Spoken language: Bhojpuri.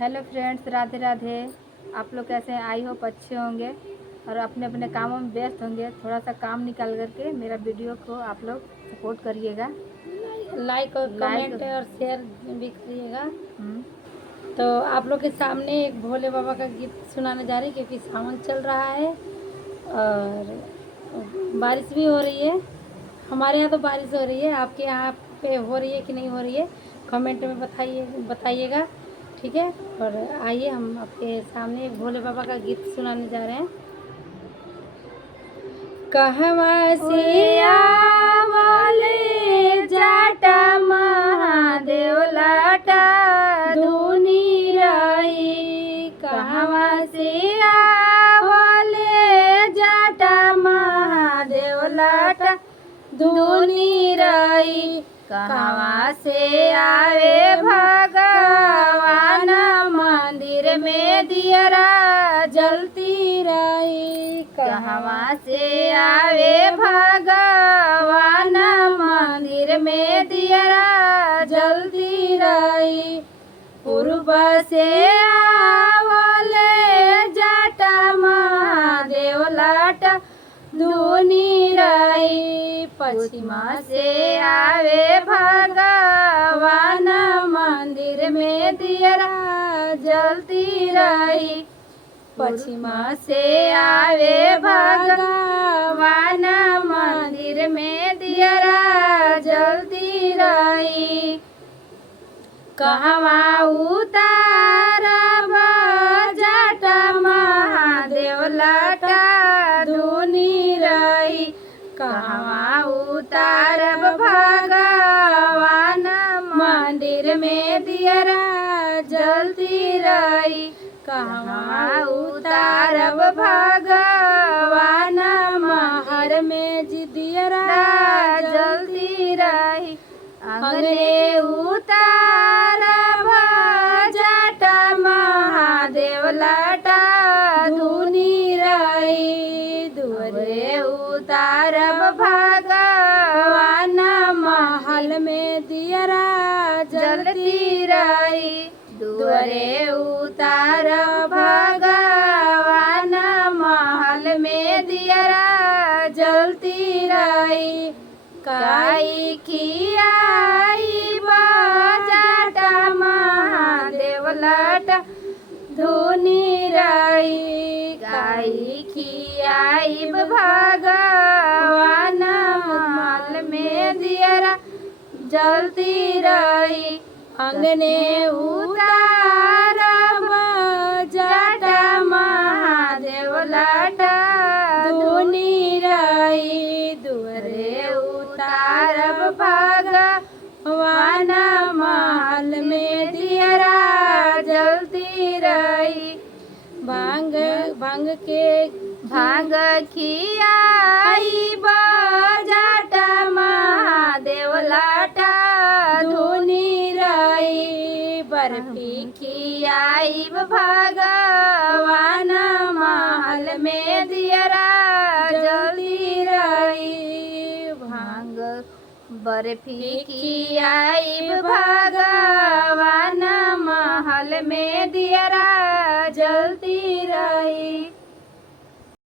Hello friends, Radhe Radhe. आप लोग कैसे हैं? आई होप अच्छे होंगे और अपने अपने कामों में व्यस्त होंगे। थोड़ा सा काम निकाल करके मेरा वीडियो को आप लोग सपोर्ट करिएगा, लाइक और कमेंट और शेयर भी करिएगा। हम्म। तो आप लोग के सामने एक भोले बाबा का गीत सुनाने जा रही है, क्योंकि सावन चल रहा है और बारिश भी हो रही है। हमारे यहाँ तो बारिश हो रही है, आपके यहाँ पे हो रही है कि नहीं हो रही है, कमेंट में बताइएगा। ठीक है, और आइए हम आपके सामने एक भोले बाबा का गीत सुनाने जा रहे हैं। कहवा से आवले जाटा महादेव लाटा धुनी रही, कहवा से आवले जाटा महादेव लाटा धुनी रही, कहवा से आवे भगवान मंदिर में दियरा जलती रही, कहवा से आवे भगवान मंदिर में दियरा जलती रही, पूर्व से आवले जाटा महादेव लाटा धुनी रही, पश्चिमा से आवे भगवान मंदिर में दियरा जलती रही, पश्चिमा से आवे भगवान मंदिर में दियरा जलती रही, कहवा उतारब जाटा महादेव लाटा धुनी रही, कहवा उतारब भगवान मंदिर में दियरा जलती रही, कहवा उतारब भगवान महर में दियरा जलती रही, अंगने उतारब जाटा महादेव लाटा धुनी रही, दुअरे उतारब भगवान महल में दियरा जलती रही, दुअरे उतारब भगवान महल में दियरा जलती रही, काई खियाई जाटा महादेव लाटा धुनी रही, काई खियाई भगवान महल में दियरा जलती रही, अंगने उतारब जाटा महादेव लाटा धुनी रही, दुअरे उतारब भगवान महल में दियरा जलती रही, भांग खियाई जाटा महादेव लाटा धुनी रही, बर्फी खियाई भगवान महल में दियरा जलती रही, भांग बर्फी खियाई भगवान महल में दियरा जलती रही।